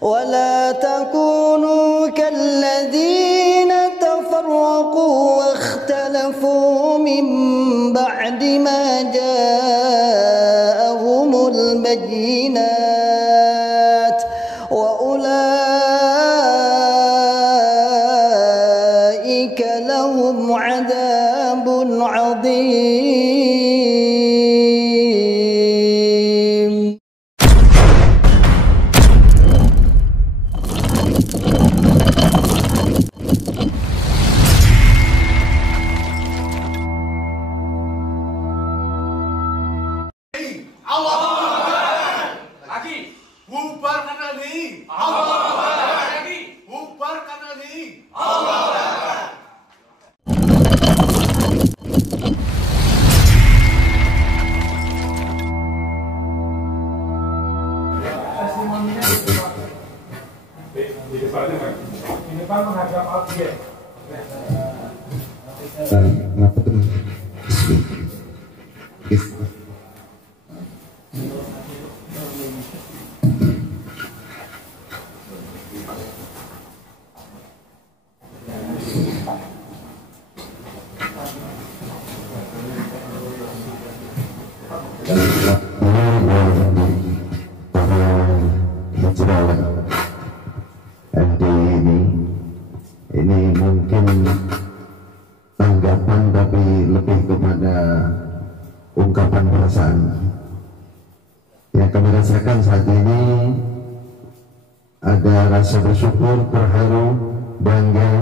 ولا تكونوا كالذين تفرقوا واختلفوا من بعد ما جاءهم البينات وأولئك لهم عذاب عظيم. Di depan menghadap objek. Ini mungkin tanggapan tapi lebih kepada ungkapan perasaan yang kami rasakan saat ini. Ada rasa bersyukur, terharu, bangga,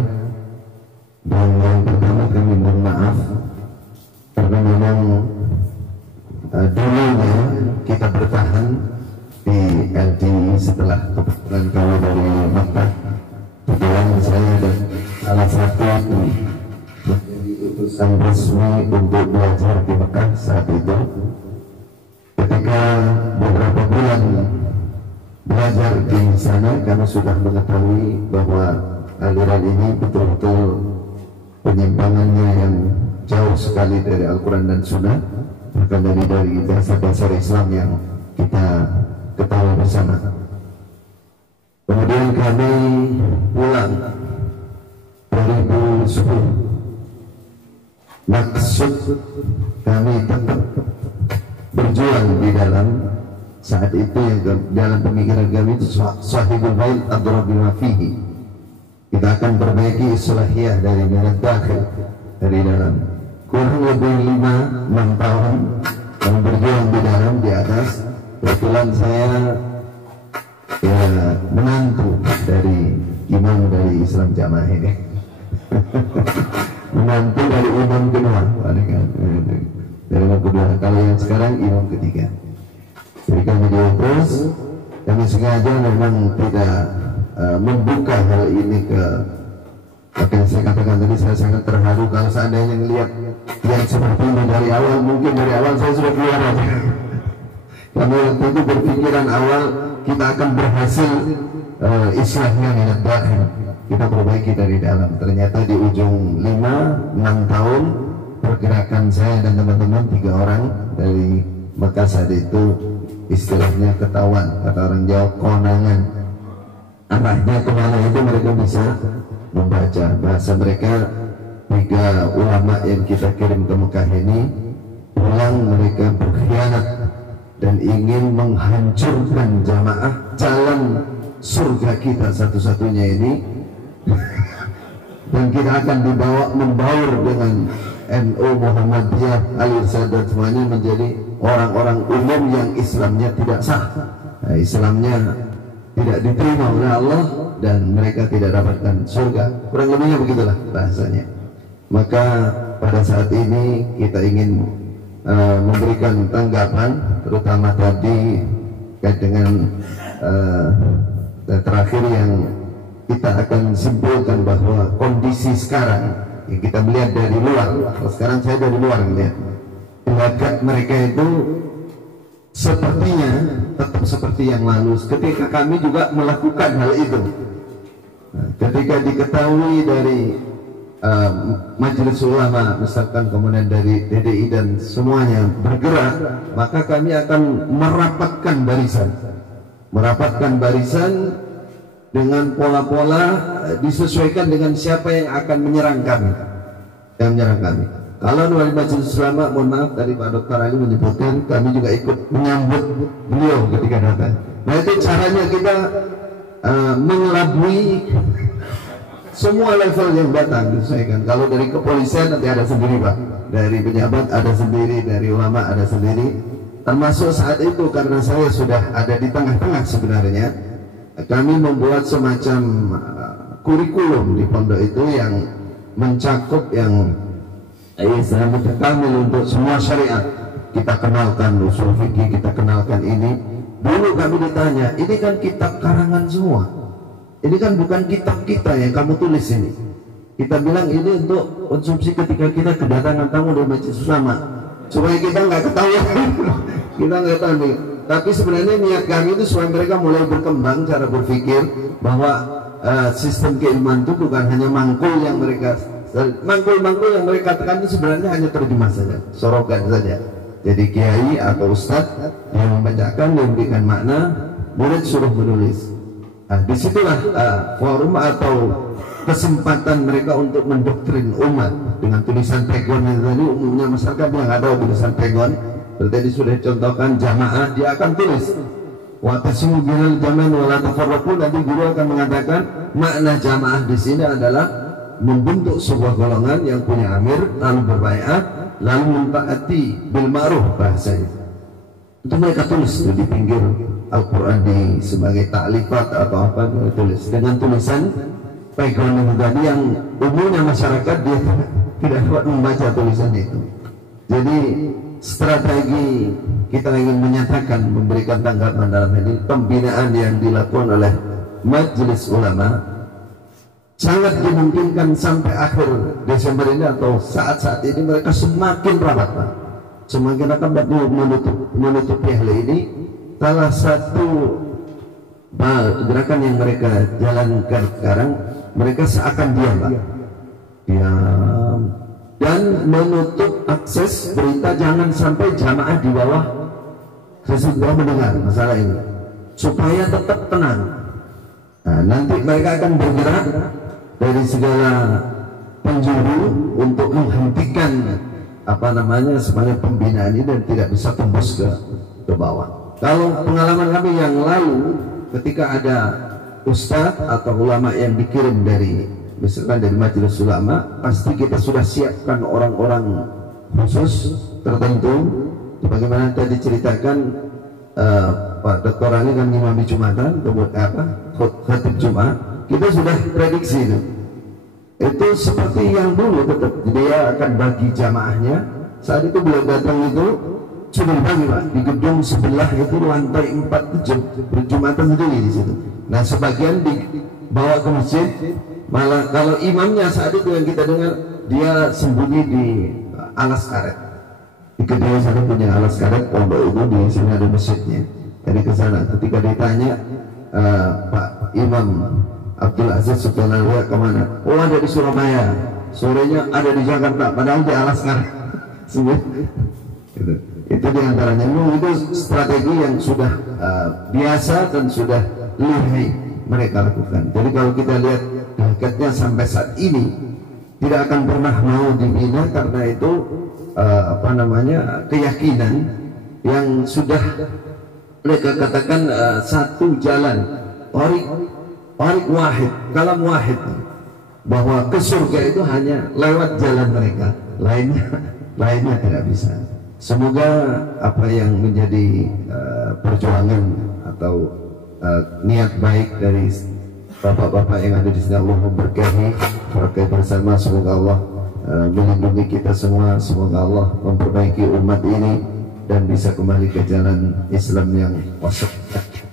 dan yang pertama kami mohon maaf karena memang dulunya kita bertahan di LTI setelah keputusan kami dari Makkah. Kebetulan saya dan salah satu menjadi utusan resmi untuk belajar di Mekah saat itu. Ketika beberapa bulan belajar di sana, kami sudah mengetahui bahwa aliran ini betul-betul penyimpangannya yang jauh sekali dari Al-Quran dan Sunnah, bahkan dari dasar-dasar Islam yang kita ketahui bersama. Kemudian kami pulang 2010. Maksud kami tetap berjuang di dalam saat itu yang dalam pemikiran kami itu sahibul bait adra bima fihi. Kita akan perbaiki islahiyah dari minat dakhil, dari dalam. Kurang lebih 5-6 tahun kami berjuang di dalam, di atas. Kebetulan saya menantu dari imam dari Islam Jamaah ini. Menantu dari imam kedua, dari imam kedua. Kalau yang sekarang imam ketiga. Jadi kami diutus, kami sengaja memang tidak membuka hal ini ke. Makanya saya katakan tadi saya sangat terharu kalau seandainya melihat yang seperti ini dari awal, mungkin dari awal saya sudah keluar aja. Kami waktu itu berpikiran awal kita akan berhasil islahnya minat dakhil, kita perbaiki dari dalam. Ternyata di ujung 5-6 tahun pergerakan saya dan teman-teman 3 orang dari Mekah saat itu istilahnya ketahuan, kata orang Jawa, konangan. Arahnya kemana itu mereka bisa membaca. Bahasa mereka 3 ulama yang kita kirim ke Mekah ini pulang mereka berkhianat dan ingin menghancurkan jamaah jalan surga kita satu-satunya ini. Dan kita akan membaur dengan NU, Muhammadiyah, Al-Irsyad dan semuanya menjadi orang-orang umum yang Islamnya tidak sah, Islamnya tidak diterima oleh Allah dan mereka tidak dapatkan surga. Kurang lebihnya begitulah bahasanya. Maka pada saat ini kita ingin memberikan tanggapan, terutama tadi kait dengan terakhir yang kita akan simpulkan bahwa kondisi sekarang yang kita melihat dari luar. Kalau sekarang saya dari luar melihat gelagat mereka itu sepertinya tetap seperti yang lalu. Ketika kami juga melakukan hal itu, ketika diketahui dari Majelis Ulama misalkan, kemudian dari DDI dan semuanya bergerak, maka kami akan merapatkan barisan dengan pola-pola disesuaikan dengan siapa yang akan menyerang kami. Kalau dari Majelis Ulama, mohon maaf tadi Pak Dr. Ali menyebutkan, kami juga ikut menyambut beliau ketika datang. Nah itu caranya kita mengelabui semua level yang datang disesuaikan. Kalau dari kepolisian nanti ada sendiri Pak, dari pejabat ada sendiri, dari ulama ada sendiri. Termasuk saat itu karena saya sudah ada di tengah-tengah sebenarnya, kami membuat semacam kurikulum di pondok itu yang mencakup yang kamil untuk semua syariat. Kita kenalkan usul fikih, kita kenalkan ini. Dulu kami ditanya, ini kan kitab karangan semua, ini kan bukan kitab kita yang kamu tulis ini. Kita bilang ini untuk konsumsi ketika kita kedatangan tamu dari Majelis Ulama, supaya kita nggak ketahuan. Kita nggak tahu nih. Tapi sebenarnya niat kami itu supaya mereka mulai berkembang cara berpikir bahwa sistem keilmuan itu bukan hanya mangkul yang mereka katakan itu sebenarnya hanya terjemah saja, sorogan saja. Jadi kiai atau ustadz yang membacakan, yang memberikan makna, murid suruh menulis. Nah, disitulah forum atau kesempatan mereka untuk mendoktrin umat dengan tulisan pegon itu tadi. Umumnya masyarakat yang ada tulisan pegon, berarti sudah contohkan jamaah, dia akan tulis watasimu bilal jaman wala tafarraqu. Nanti guru akan mengatakan makna jamaah di sini adalah membentuk sebuah golongan yang punya amir, lalu berbaiat, lalu mentaati bil ma'ruf bahasanya. Itu mereka tulis di pinggir Al-Quran di sebagai taklifat atau apa, tulis dengan tulisan background yang tadi yang umumnya masyarakat dia tidak dapat membaca tulisan itu. Jadi strategi kita ingin menyatakan, memberikan tanggapan dalam ini pembinaan yang dilakukan oleh Majelis Ulama sangat dimungkinkan sampai akhir Desember ini atau saat-saat ini mereka semakin rapat Pak. Semakin akan menutupi hal ini. Salah satu gerakan yang mereka jalankan sekarang, mereka seakan diam Pak, diam dan menutup akses berita, jangan sampai jamaah di bawah sesudah mendengar masalah ini supaya tetap tenang. Nah, nanti mereka akan bergerak dari segala penjuru untuk menghentikan sebenarnya pembinaan ini dan tidak bisa tembus ke bawah. Kalau pengalaman kami yang lalu ketika ada ustadz atau ulama yang dikirim dari misalkan dari Majelis Ulama, pasti kita sudah siapkan orang-orang khusus tertentu. Bagaimana tadi diceritakan Pak Dr. Ali kan imam di Jumatan, khatib Jumat. Kita sudah prediksi itu seperti yang dulu, tetap dia akan bagi jamaahnya. Saat itu beliau datang itu sudah bagi Pak di gedung sebelah itu lantai 4 berjumatan sendiri di situ. Nah sebagian dibawa ke masjid, malah kalau imamnya saat itu yang kita dengar dia sembunyi di alas karet. Di kedua sana punya alas karet pondok itu, di sini ada masjidnya. Jadi ke sana ketika ditanya Pak Imam Abdul Aziz Subhanallah kemana? Oh ada di Surabaya, sorenya ada di Jakarta, padahal di alas karet. Itu diantaranya. Itu strategi yang sudah biasa dan sudah lihai mereka lakukan. Jadi kalau kita lihat hakikatnya sampai saat ini tidak akan pernah mau dibina karena itu keyakinan yang sudah mereka katakan satu jalan, Warik wahid, kalam wahid, bahwa ke surga itu hanya lewat jalan mereka, lainnya tidak bisa. Semoga apa yang menjadi perjuangan atau niat baik dari bapak-bapak yang ada di sini, Allah memberkahi bersama. Semoga Allah melindungi kita semua. Semoga Allah memperbaiki umat ini dan bisa kembali ke jalan Islam yang wasat.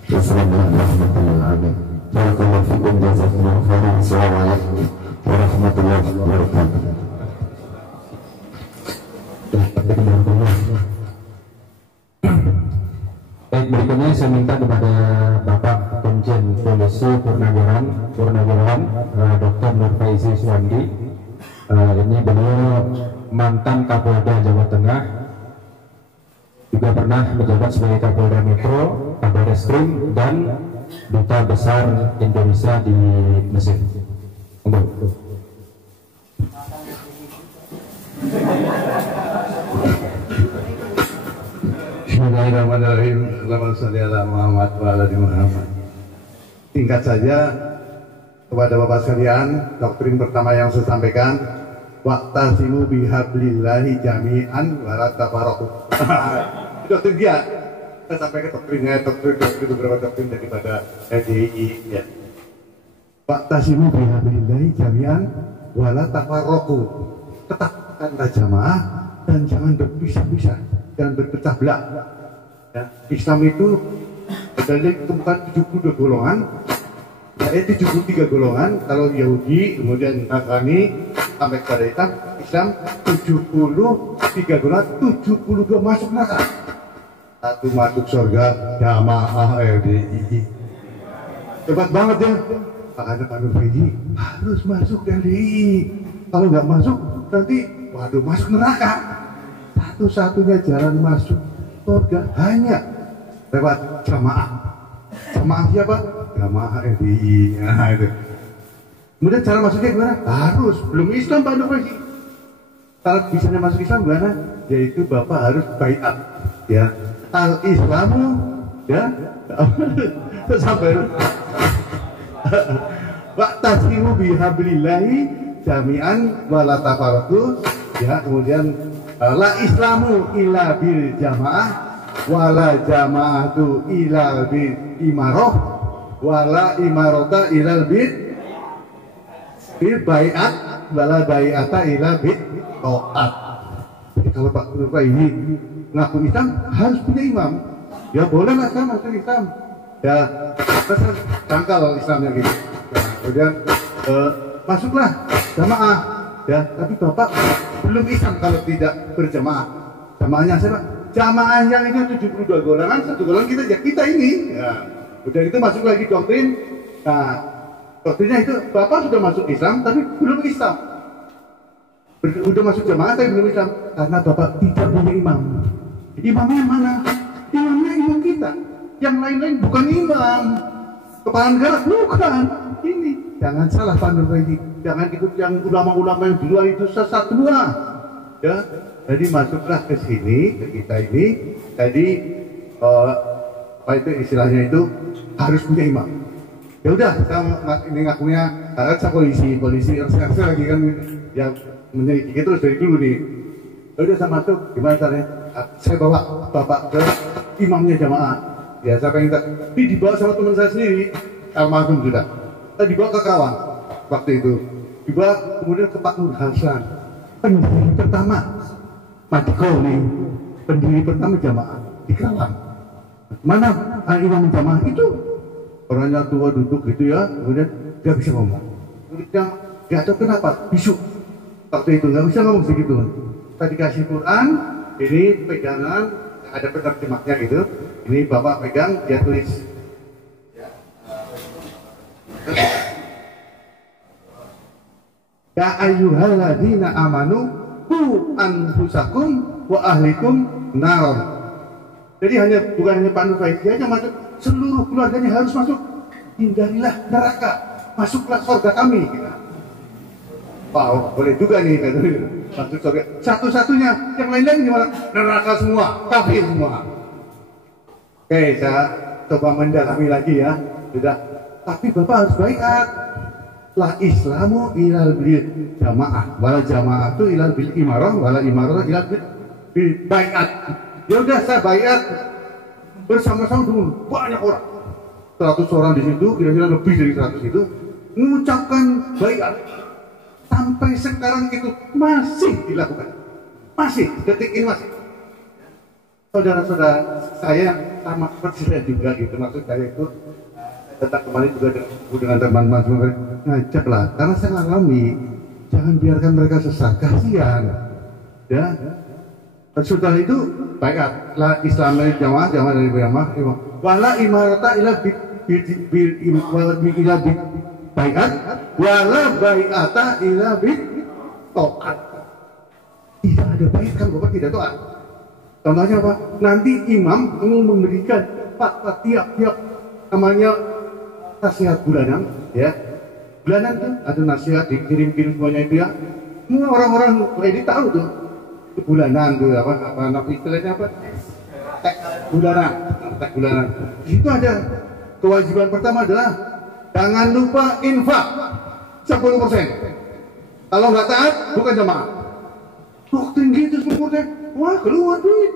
Wassalamualaikum warahmatullahi wabarakatuh. Baik, berikutnya saya minta kepada Bapak Komjen Polisi Purnawirawan Dr. Nur Faizi Suwandi. Ini beliau mantan Kapolda Jawa Tengah, juga pernah menjabat sebagai Kapolda Metro, Kabar Reskrim, dan Duta Besar Indonesia di Mesir. Monggo. Bismillahirrahmanirrahim. Allahumma sholli ala Muhammad wa ala ali Muhammad. Singkat saja kepada Bapak sekalian, doktrin pertama yang saya sampaikan, wa'tasimu bihablillahi jami'an wa la tafarraqu. Doktrin dia. Saya sampaikan doktrinnya, doktrin beberapa doktrin daripada FDI ya. Wa'tasimu bihablillahi jami'an wa la tafarraqu. Tetapkanlah jamaah dan jangan berpisah-pisah, jangan berpecah belah. Ya, Islam itu ada tempat 72 golongan, ya 73 golongan. Kalau Yahudi, kemudian Nasrani, sampai kepada Islam 73 golongan, 72 masuk neraka. Satu masuk surga, jamaah LDII. Hebat banget ya. Makanya Pak Nurfaidi harus masuk LDII. Kalau nggak masuk, nanti waduh masuk neraka. Satu-satunya jalan masuk surga hanya lewat jamaah. Jamaah siapa? Jamaah LDII. Nah, itu. Kemudian cara masuknya gimana? Harus belum Islam Pak Nurfaidi. Kalau bisanya masuk Islam gimana? Yaitu Bapak harus baiat, ya. Al-Islamu, ya. Sampai wa'tasimu bihablillahi jami'an wa la tafarraqu, ya. Kemudian la islamu illa bil jamaah wa la jama'atu illa bil imarah wa la imarata illa bil bai'at wa la bai'ata illa bil ta'at. Kalau Pak Nurfa ini ngaku Islam harus punya imam, ya boleh nggak kan masuk Islam, ya terus tangkal Islamnya gitu. Nah, kemudian masuklah jamaah, ya tapi Bapak belum Islam kalau tidak berjamaah. Jamaahnya siapa? Jamaah yang ini 72 golongan, satu golongan kita ya kita ini. Ya. Udah itu masuk lagi doktrin. Nah, doktrinnya itu Bapak sudah masuk Islam tapi belum Islam. Udah masuk jamaah tapi belum Islam karena Bapak tidak punya imam. Imamnya mana? Imamnya imam kita. Yang lain-lain bukan imam. Kepala negara bukan. Ini jangan salah Pak Nurfaidi. Jangan ikut yang ulama-ulama yang di luar itu sesat semua. Ya, jadi masuklah ke sini, ke kita ini. Jadi apa itu istilahnya itu harus punya imam. Ya udah, ini ngakunya saya polisi lagi kan yang menyelidiki terus dari dulu nih. Ya udah saya masuk, gimana caranya? Saya bawa Bapak ke imamnya jamaah. Ya saya pengen dibawa sama teman saya sendiri, almarhum sudah. Saya dibawa ke Karawang waktu itu. Dibawa kemudian ke Pak Nur Hasan, pendiri pertama Madiko nih, pendiri pertama jamaah di Karawang. Mana imam jamaah itu? Orangnya tua duduk gitu ya, kemudian nggak bisa ngomong. Kemudian nggak tahu kenapa bisu. Waktu itu nggak bisa ngomong segitu. Tadi kasih Quran, ini pegangan ada penerjemahnya gitu. Ini Bapak pegang, dia tulis. Ya ayyuhalladzina amanu qu anfusakum wa ahlikum naron. Jadi bukan hanya Pak Nurfaidi aja masuk, seluruh keluarganya harus masuk. Hindarilah neraka, masuklah surga kami. Wow, boleh juga nih masuk surga. Satu-satunya, yang lain-lain gimana? Neraka semua, kafir semua. Oke, saya coba mendalami lagi ya. Sudah. Tapi Bapak harus baiat. La islamu ilal bil jamaah, wala jamaatu ilal bil imarah, wala imarah ilal bil baiat. Ya udah saya baiat bersama-sama dengan banyak orang. 100 orang di situ, kira-kira lebih dari 100 itu mengucapkan baiat. Sampai sekarang itu masih dilakukan. Masih, detik ini masih. Saudara-saudara saya sama seperti saya juga gitu, maksud saya itu tetap kembali juga dengan teman-teman ngajaklah, karena saya alami, jangan biarkan mereka sesat, kasihan. Ya, setelah itu baiat la Islamil jamaah dari jamaah wala imarata ila ila baiat wala baiata ila taat. Tidak ada baiat kalau Bapak tidak taat. Contohnya apa? Nanti imam memberikan fatwa tiap-tiap namanya nasihat bulanan, ya. Bulanan tuh ada nasihat dikirim-kirim semuanya itu ya. Semua orang-orang ini tahu tuh itu bulanan tuh apa istilahnya apa? Teks bulanan, teks bulanan. Itu ada kewajiban pertama adalah jangan lupa infak 10%. Kalau nggak taat bukan jamaah. Doktrin gitu 10%, wah keluar duit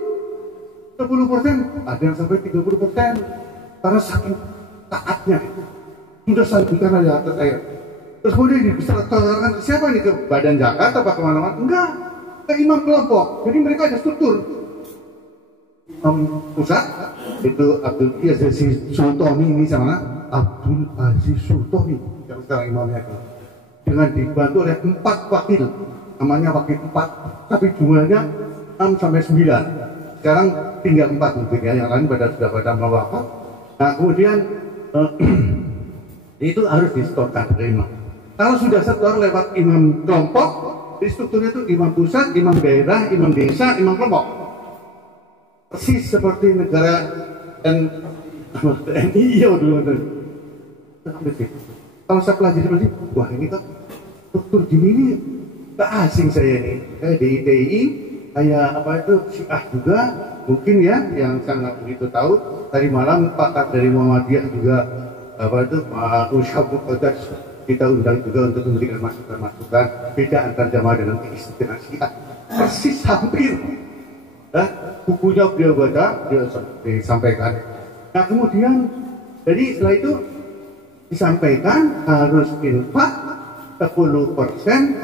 10%, ada yang sampai 30% karena saking taatnya sudah sampai di atas air. Terus kemudian diserahkan ke siapa nih, ke badan zakat apa kemana-mana? Enggak, ke imam kelompok. Jadi mereka ada struktur. Pusat itu Abdul Aziz Sultoni ini sama Abdul Aziz Sultoni yang sekarang imamnya itu. Dengan dibantu oleh 4 wakil, namanya wakil 4, tapi jumlahnya 6 sampai 9. Sekarang tinggal 4 mungkin ya, yang lain sudah pada mewafat. Nah kemudian itu harus disetorkan dari imam. Kalau sudah setor lewat imam kelompok, di strukturnya itu imam pusat, imam daerah, imam desa, imam kelompok. Persis seperti negara TNI ya dulu. Kalau saya pelajari seperti, wah ini kok struktur gini ini tak asing saya ini. Kayak DITI, kayak apa itu Syiah juga, mungkin ya yang saya nggak begitu tahu. Tadi malam Pak dari Muhammadiyah juga apa itu Pak Usyabuk kita undang juga untuk memberikan masukan-masukan beda antara jamaah dengan istiqomah Syiah. Persis hampir. Bukunya beliau baca, dia disampaikan. Nah kemudian, jadi setelah itu disampaikan harus infak 10%,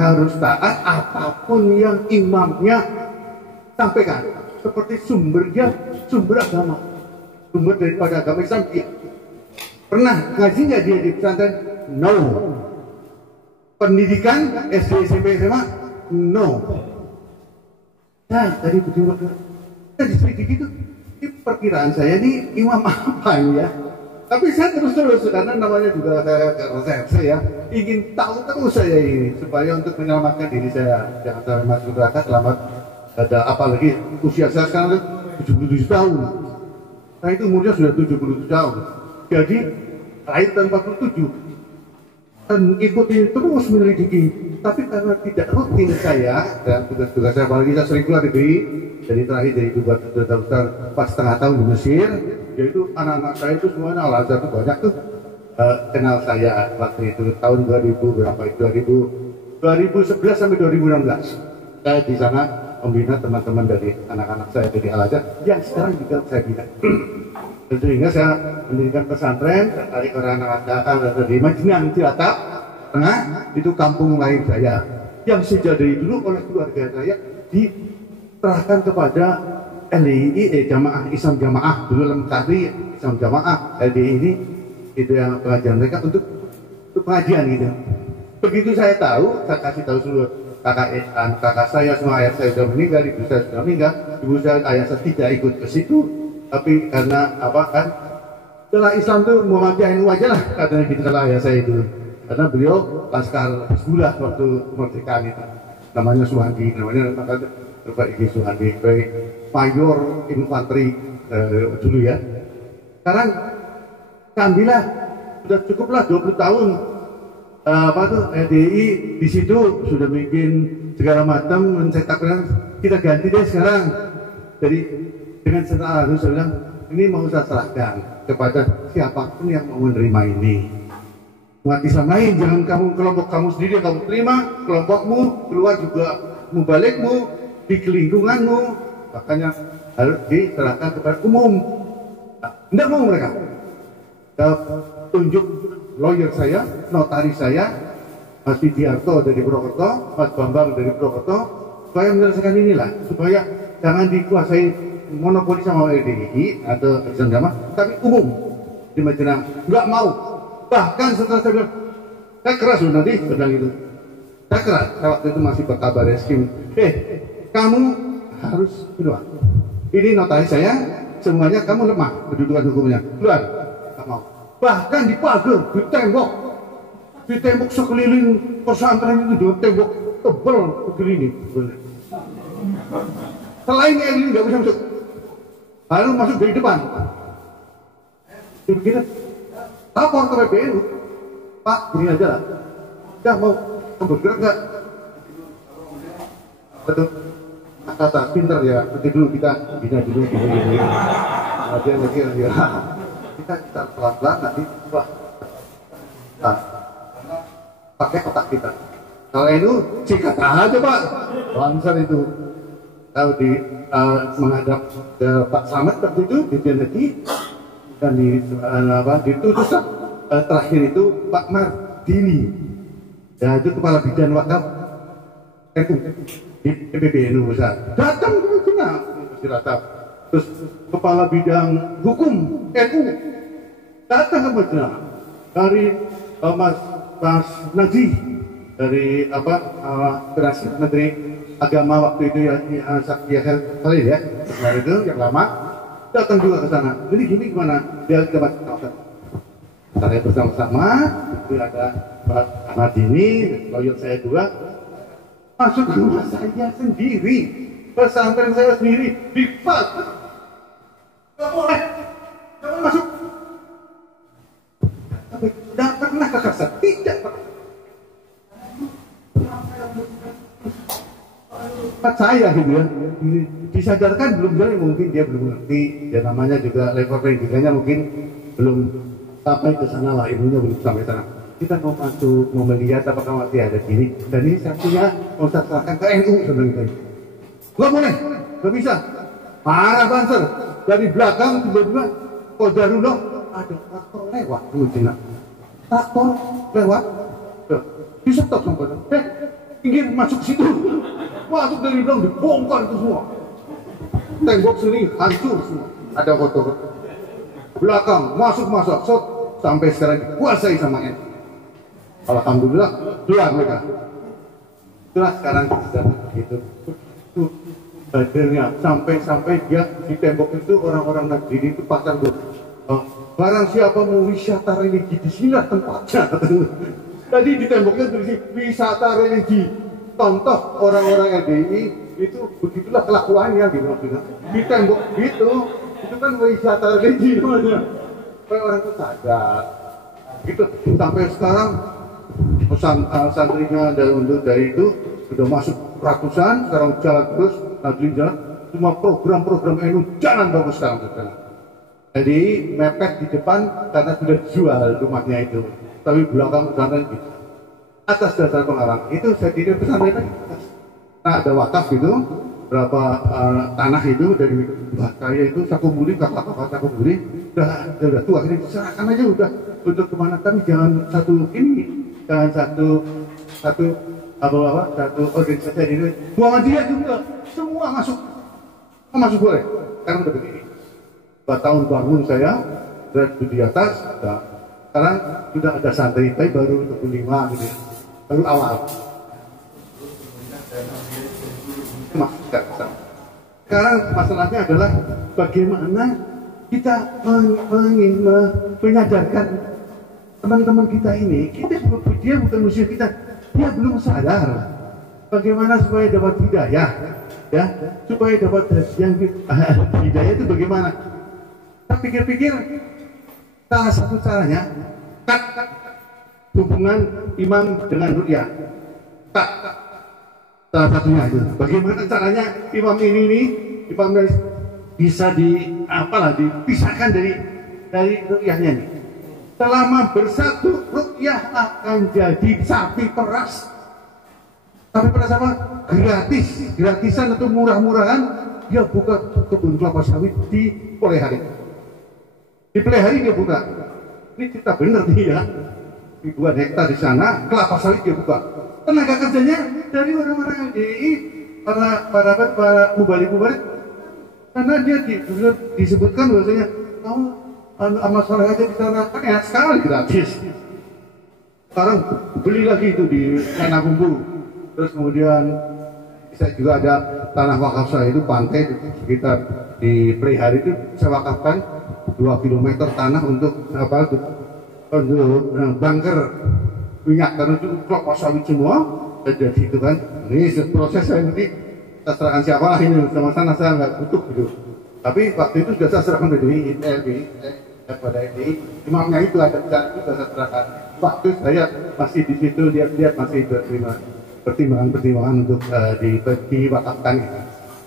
harus taat apapun yang imamnya sampaikan. Seperti sumber agama, sumber daripada agama Islam dia. Pernah ngaji nggak dia di pesantren? No. Pendidikan SD, SMP, SMA? No. Nah, tadi berdua tadi sedikit gitu. Ini perkiraan saya ini imam apa ya? Tapi saya terus karena namanya juga resepsi ya. Ingin tahu terus saya ini supaya untuk menyelamatkan diri saya jangan sampai masuk neraka selamat. Ada apalagi usia saya sekarang 77 tahun. Nah itu umurnya sudah 77 tahun. Jadi lahir tahun 47. Dan ikuti terus menyelidiki, tapi karena tidak rutin saya dan tugas-tugas saya, apalagi saya sering keluar negeri, jadi terakhir jadi duta besar pas setengah tahun di Mesir, yaitu anak-anak saya itu semuanya Al-Azhar itu banyak tuh kenal saya waktu itu tahun 2000 berapa itu 2011 sampai 2016 saya di sana membina teman-teman dari anak-anak saya dari Al-Azhar yang sekarang juga saya bina. Sehingga saya mendirikan pesantren dari orang-anak dari Majinang Cilacap Tengah, itu kampung lahir saya yang sejak dari dulu oleh keluarga saya diserahkan kepada LII Jamaah Islam Jamaah dulu Lemkari Islam Jamaah LDI ini itu yang pengajian mereka untuk pengajian gitu. Begitu saya tahu, saya kasih tahu seluruh kakak saya semua, ayah saya sudah meninggal, ibu saya sudah meninggal, ibu saya ayah saya tidak ikut ke situ. Tapi karena apa kan setelah Islam tuh Muhammadiyah aja lah katanya gitu kalau ayah saya itu, karena beliau Laskar Hizbullah waktu kemerdekaan itu namanya Suhandi, namanya Bapak Igi Suhandi, baik mayor infanteri dulu ya. Sekarang ambillah sudah cukuplah 20 tahun apa tuh LDI di situ sudah bikin segala macam mencetakkan, kita ganti deh sekarang dari dengan secara harus saya bilang ini mau saya serahkan kepada siapapun yang mau menerima ini. Umat Islam lain, jangan kamu kelompok kamu sendiri yang kamu terima, kelompokmu keluar juga mubalikmu di lingkunganmu, makanya harus diserahkan kepada umum. Tidak mau mereka. Tunjuk lawyer saya, notaris saya, Mas Widiarto dari Purwokerto, Mas Bambang dari Purwokerto, supaya menyelesaikan inilah, supaya jangan dikuasai monopoli sama LDI atau Islam Jamaah, tapi umum di Majinang nggak mau. Bahkan setelah saya bilang, saya keras loh nanti bilang itu, saya keras. Saya waktu itu masih berkabar reskim. Kamu harus keluar. Ini notaris saya, semuanya kamu lemah kedudukan hukumnya. Keluar, nggak mau. Bahkan di pagar, di tembok sekeliling pesantren itu dengan tembok tebal begini. Selain yang ini nggak bisa masuk. Lalu masuk dari depan. Begitu. lapor ke PBNU, Pak, gini aja lah, udah mau bergerak nggak? Betul, kata pinter ya, nanti dulu kita bina dulu, kemudian dia kita pelan-pelan nanti wah, nah, pakai otak kita. Kalau itu sikat aja Pak, langsung itu tahu di menghadap ke Pak Samad waktu itu di Haji dan ditutus terakhir itu Pak Mardini, ya itu kepala bidang wakaf NU di PBNU pusat, datang ke sana datang. Terus kepala bidang hukum NU datang ke Madinah dari Mas Najih dari Menteri Agama waktu itu ya Khalil ya, nah itu yang lama datang juga ke sana. Jadi gini gimana? Dia ke saya bersama-sama, itu ada Pak Ahmad ini, lawyer saya juga, masuk ke rumah saya sendiri, pesantren saya sendiri, dipat, nggak boleh masuk. Tapi tidak pernah kekerasan, tidak pernah. Saya gitu ya, disadarkan belum boleh, mungkin dia belum ngerti, ya namanya juga level pendidikannya mungkin belum sampai ke sana lah, ilmunya belum sampai sana. Kita mau masuk, mau melihat apakah masih ada gini, dan ini satunya mau serahkan ke NU sebenarnya. Nggak boleh, nggak bisa. Marah banser dari belakang tiba-tiba Qadarullah ada traktor lewat dulu Cina. Traktor lewat, di stop sampai. Ingin masuk situ. Masuk dari belakang dibongkar itu semua. Tembok sini hancur semua. Ada foto belakang masuk sampai sekarang dikuasai sama NU. Alhamdulillah keluar mereka. Itulah sekarang sudah begitu. Itu badannya sampai dia di tembok itu orang-orang negeri itu pasang tuh. Barang siapa mau wisata religi di sini tempatnya. Tadi di temboknya tulis wisata religi. Contoh orang-orang LDI itu begitulah kelakuannya gitu maksudnya. Di tembok gitu, itu kan wisata religi namanya. Supaya orang itu sadar. Gitu sampai sekarang pesan santrinya dari itu sudah masuk ratusan, sekarang jalan terus, nanti jalan. Semua program-program NU jalan bagus sekarang. Jadi mepet di depan karena sudah jual rumahnya itu. Tapi belakang pesantren gitu. Atas dasar pengalaman itu saya tidak pesantren lagi. Nah ada wakaf itu berapa tanah itu dari saya itu Sakuburi, kakak Sakuburi udah tua ini diserahkan aja udah untuk kemana, tapi jangan satu organisasi ini Muhammadiyah juga semua masuk boleh karena udah begini. 2 tahun bangun saya berada di atas, sekarang sudah ada santri tapi baru 25 gitu. Baru awal. Sekarang masalahnya adalah bagaimana kita menyadarkan teman-teman kita ini, dia bukan musuh kita, dia belum sadar bagaimana supaya dapat hidayah, ya, supaya dapat yang hidayah itu bagaimana? Kita pikir-pikir salah satu caranya hubungan imam dengan ru'yah. Salah satunya itu. Bagaimana caranya imam ini bisa dipisahkan dari ru'yahnya ini. Selama bersatu ru'yah akan jadi sapi peras. Sapi peras apa? Gratisan atau murah-murahan. Dia buka kebun kelapa sawit di Polehari. Di Polehari dia buka. Ini kita benar nih ya. Ribuan hektar di sana, kelapa sawit dia buka. Tenaga kerjanya dari orang-orang LDI, para mubalik, karena dia disebutkan bahwasanya kamu amal soleh aja di sana kan enak sekali gratis. Sekarang beli lagi itu di Tanah Bumbu, terus kemudian saya juga ada tanah wakaf saya itu pantai sekitar di Pelihari itu saya wakafkan 2 km tanah untuk bunker minyak karena itu kelapa sawit semua jadi itu kan ini proses saya nanti kita serahkan siapa lah ini sama sana saya nggak butuh gitu, tapi waktu itu sudah saya serahkan dari LB pada ini imamnya itu ada juga saya terangkan waktu saya masih di situ lihat masih pertimbangan untuk diwakafkan gitu.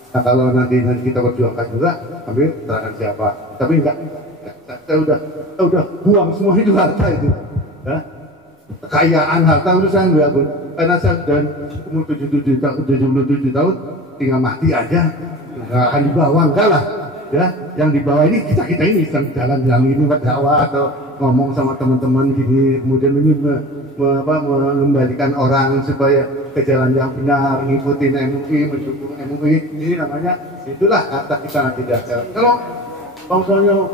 Nah kalau nanti kita perjuangkan juga ambil terangkan siapa, tapi enggak, saya udah buang semua itu harta itu, ya. Kekayaan harta itu saya enggak, karena saya sudah umur 77 tahun tinggal mati aja, nggak akan dibawa, enggak lah, ya. Yang dibawa ini kita ini sedang jalan-jalan ini berdakwah atau ngomong sama teman-teman gini, kemudian ini mengembalikan orang supaya ke jalan yang benar, ngikutin MUI, mendukung MUI, ini namanya itulah kata kita nanti dasar. Kalau misalnya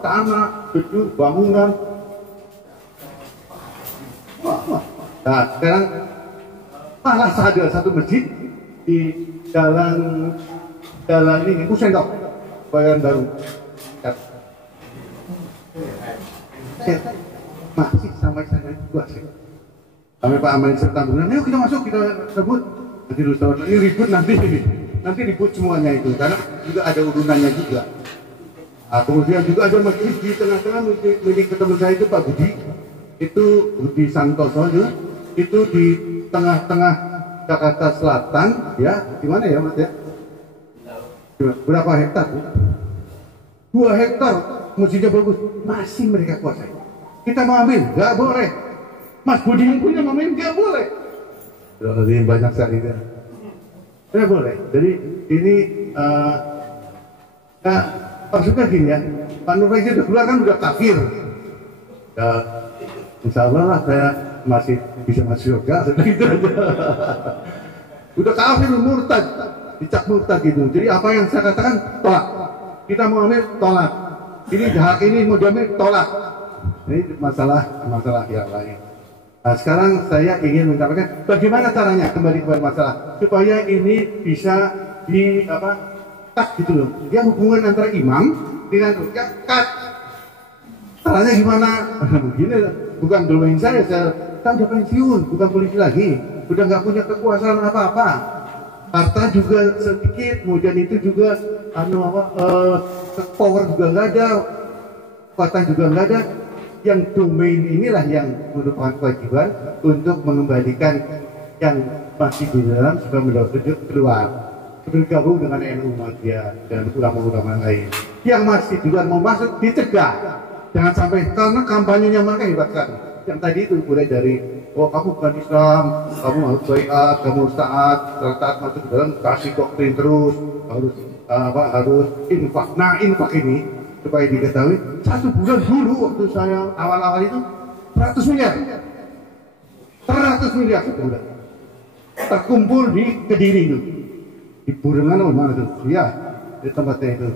tanah, gedung, bangunan, nah sekarang malah ada satu masjid di jalan ini Kusendok, Bayan Baru. Masih sampai sana juga sih. Sampai Pak Amin serta bilang, ayo kita masuk, kita sebut. Nanti ini ribut nanti ribut semuanya itu, karena juga ada urunannya juga. Nah, kemudian juga ada masjid di tengah-tengah milik ketemu saya itu Pak Budi, itu Budi Santoso itu di tengah-tengah Jakarta Selatan, ya, di mana ya Mas ya? Berapa hektar? 2 hektar, masjidnya bagus, masih mereka kuasai. Kita mau ambil, nggak boleh. Mas Budi yang punya mau ambil, nggak boleh. Jadi banyak sekali kan. Nggak boleh. Jadi ini, nah maksudnya gini ya, Pak Nur Faizi udah keluar kan udah kafir. Ya, insya Allah lah saya masih bisa masuk surga, gitu aja. Udah kafir, murtad, dicap murtad gitu. Jadi apa yang saya katakan tolak. Kita mau ambil tolak. Ini hak ini mau diambil tolak. Ini masalah yang lain. Nah sekarang saya ingin menyampaikan bagaimana caranya kembali kepada masalah supaya ini bisa cut gitu loh. Dia hubungan antara imam dengan cut. Caranya gimana? Begini, bukan domain saya udah pensiun, bukan polisi lagi, udah nggak punya kekuasaan apa-apa. Harta juga sedikit, kemudian itu juga power juga nggak ada, kekuatan juga nggak ada. Yang domain inilah yang merupakan kewajiban untuk mengembalikan yang masih di dalam supaya mendapat keluar, bergabung dengan NU Muhammadiyah dan ulama-ulama lain. Yang masih di luar mau masuk dicegah, jangan sampai, karena kampanyenya mereka hebat kan. Yang tadi itu mulai dari kamu bukan Islam, kamu harus baiat, kamu harus taat masuk ke dalam, kasih doktrin terus, harus infak. Nah infak ini supaya diketahui, 1 bulan dulu waktu saya awal-awal itu 100 miliar sebulan terkumpul di Kediri itu, di Burengan mana itu, ya di tempatnya itu.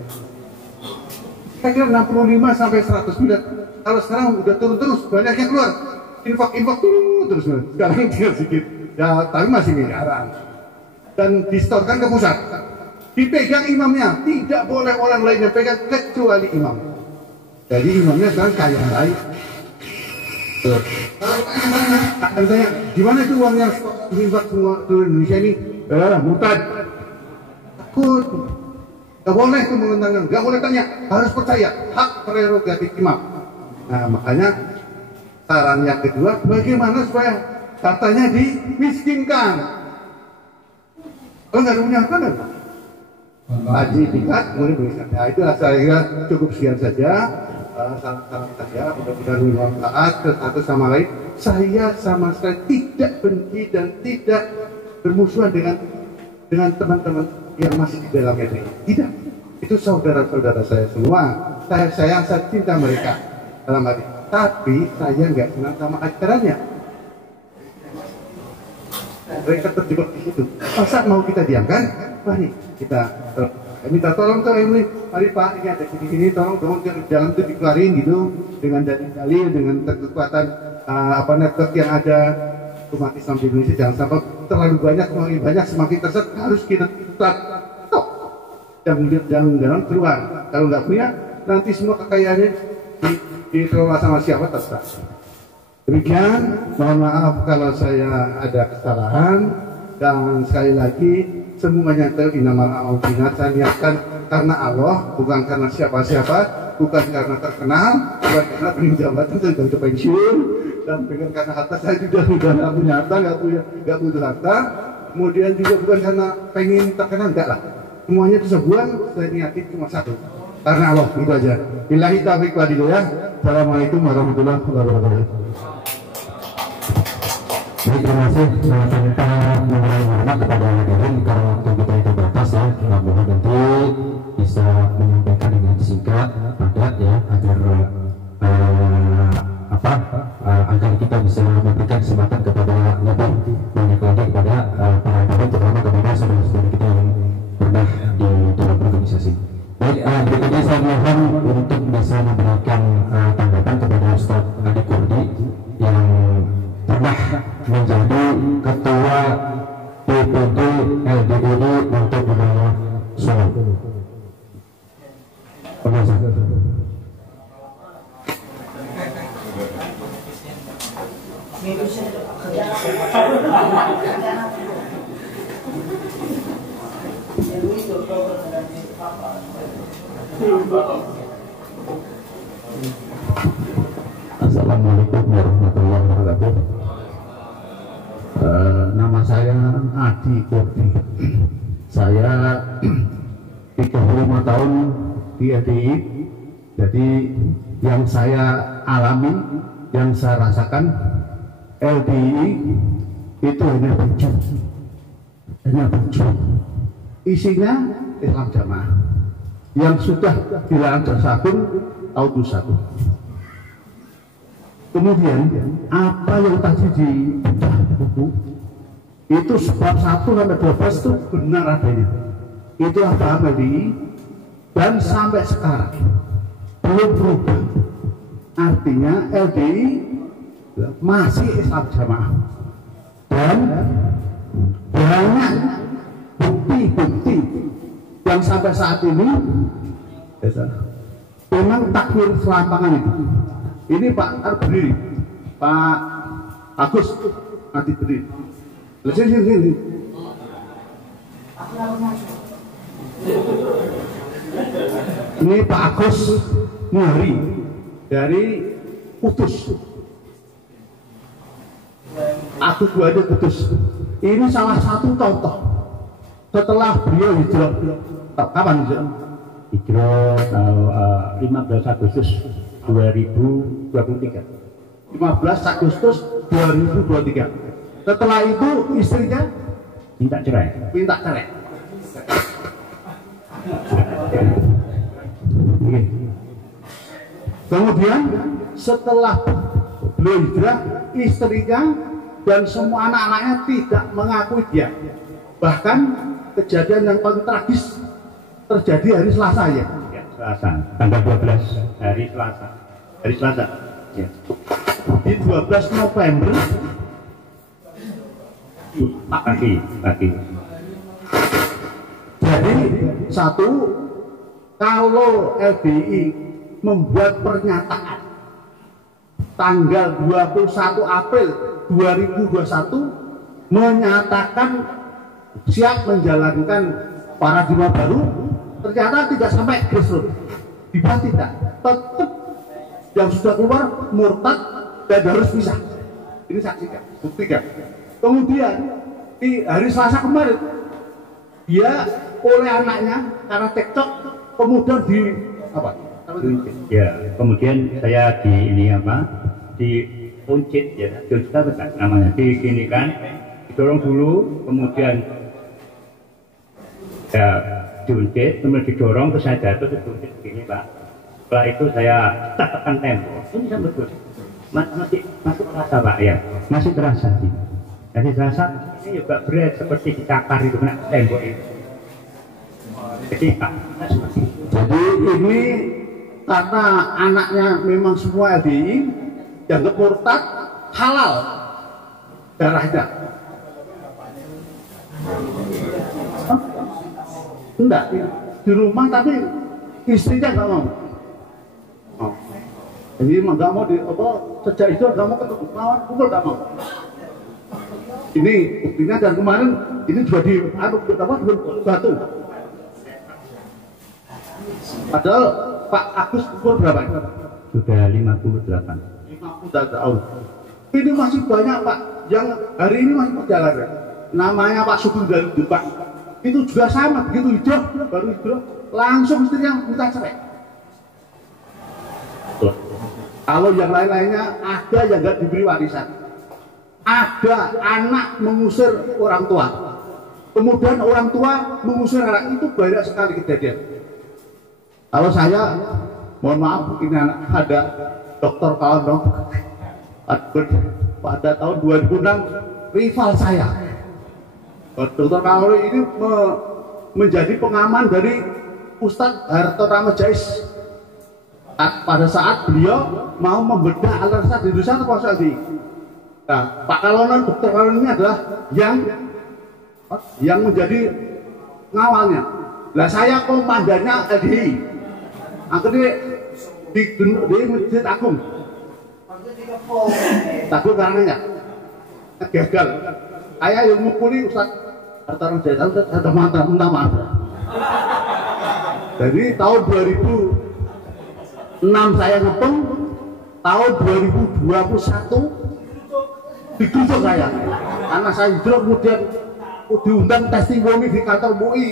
Saya kira 65 sampai 100 miliar. Kalau sekarang udah turun terus, banyak yang keluar. Infak terus. Sekarang tinggal sedikit. Ya, tapi masih miliaran. Dan distorkan ke pusat. Dipegang imamnya, tidak boleh orang lain yang pegang kecuali imam. Jadi imamnya sekarang kaya raya. Akan tanya, gimana itu uangnya infak semua seluruh Indonesia ini? Murtad. Takut. Gak boleh itu menentangkan, gak boleh tanya, harus percaya hak prerogatif imam. Nah makanya saran yang kedua, bagaimana supaya hartanya dimiskinkan? Kalau nggak punya harta nggak? Haji tingkat, kemudian bermiskin. Nah itulah saya kira cukup sekian saja. Saran saja, mudah-mudahan bermanfaat satu sama lain. Saya sama sekali tidak benci dan tidak bermusuhan dengan teman-teman yang masih di dalam ini. Tidak, itu saudara-saudara saya semua. Saya cinta mereka dalam hati. Tapi saya nggak senang sama acaranya. Mereka terjebak di situ. Masa mau kita diamkan? Mari kita minta tolong ke ini. Mari Pak, ini ada sini tolong jangan itu dikeluarin gitu dengan dalil dengan kekuatan network yang ada. Umat Islam di Indonesia jangan sampai terlalu banyak semakin tersesat, harus kita stop. Jangan keluar. Kalau nggak punya, nanti semua kekayaannya dikelola sama siapa terserah. Demikian, mohon maaf kalau saya ada kesalahan, dan sekali lagi semuanya itu innamal a'malu binniyat, saya niatkan karena Allah, bukan karena siapa-siapa, bukan karena terkenal, bukan karena pengen jabatan, saya sudah pensiun, dan bukan karena harta saya sudah nggak punya harta, nggak butuh harta. Kemudian juga bukan karena pengen terkenal, enggak lah. Semuanya itu sebuah saya niatin cuma satu, karena Allah, itu aja. Billahi taufiq wal hidayah. Assalamualaikum warahmatullahi wabarakatuh. Baik, terima kasih tanpa mengurangi hormat kepada hadirin karena waktu kita itu terbatas ya. Mohon nanti bisa menyampaikan dengan singkat, padat ya, agar agar kita bisa memberikan kesempatan kepada lebih banyak lagi kepada para hadirin, terutama kepada saudara-saudara kita yang pernah di dalam organisasi. Baik, berikutnya saya mohon untuk bisa memberikan tanggapan kepada Ustaz Adi Kurdi yang pernah menjadi ketua DPD LDII untuk wilayah Solo. Assalamualaikum warahmatullahi wabarakatuh. Nama saya Adi Kurdi. Saya 35 tahun di LDII. Jadi yang saya alami, yang saya rasakan, LDII itu hanya baju. Isinya Islam Jamaah yang sudah dilarang tersabun tahun 21. Kemudian apa yang tadi di buku itu sebab 1 sampai 12 itu benar adanya. Itulah paham LDII dan sampai sekarang belum berubah. Artinya LDII masih Islam Jamaah dan banyak bukti-bukti yang sampai saat ini memang takfir selampangan itu. Ini Pak berdiri, Pak Agus nanti berdiri. Sini. Ini Pak Agus Muhari dari Kudus. Agus Muhari Kudus. Ini salah satu contoh. Setelah beliau hijrah, kapan hijrah? Hijrah 15 Agustus 2023. 15 Agustus 2023. Setelah itu istrinya minta cerai. Kemudian setelah beliau hijrah, istrinya dan semua anak-anaknya tidak mengakui dia. Bahkan kejadian yang paling tragis terjadi hari Selasa ya. Selasa, tanggal 12 hari Selasa. Ya. Di 12 November pagi. Jadi satu, kalau LDII membuat pernyataan tanggal 21 April 2021 menyatakan siap menjalankan paradigma baru, ternyata tidak sampai grassroots, dibahas tidak, tetap yang sudah keluar murtad dan harus pisah. Ini saksikan, buktikan. Kemudian di hari Selasa kemarin dia oleh anaknya karena cekcok kemudian di apa? Ya, kemudian saya di uncit ya, namanya diginikan, didorong dulu, kemudian ya diuncit, kemudian didorong, terus saya jatuh, terus diuncit begini Pak. Setelah itu saya tekan tembok, ini saya betul, masih terasa Pak ya, masih terasa sih. Jadi terasa ini juga berat seperti dicakar itu kena tembok itu. Jadi Pak, jadi ini karena anaknya memang semua LDII dianggap murtad, halal darahnya. Enggak, di rumah tapi istrinya nggak mau. Jadi nggak mau sejak itu nggak mau ketemu, pukul nggak mau. Ini buktinya, dan kemarin ini juga di batu. Padahal Pak Agus umur berapa? Sudah 58. 50 tahun. Ini masih banyak Pak, yang hari ini masih perjalanan. Namanya Pak Sugeng dari Depak. Itu juga sama, begitu hidup, baru hidup, langsung istrinya minta cerai. Kalau yang lain-lainnya ada yang nggak diberi warisan, ada anak mengusir orang tua, kemudian orang tua mengusir anak, itu banyak sekali kejadian. Kalau saya, mohon maaf, ini anak ada Dr. Kalno pada tahun 2006 rival saya. Dr. Kalno ini menjadi pengaman dari Ustadz Harto Ramajais. Pada saat beliau mau membedah Al-Irsad di Indonesia atau Saudi. Nah, Pak Kalonan, Dr. Kalonan ini adalah yang menjadi ngawalnya. Nah, saya komandannya LDI. Akhirnya di Masjid Agung. Takut karenanya gagal. Saya yang mukuli Ustaz Harto Ramajais, ada minta maaf. Jadi tahun 2006 saya ngepeng, tahun 2021 ditutup saya karena saya hijrah, kemudian diundang testimoni di kantor MUI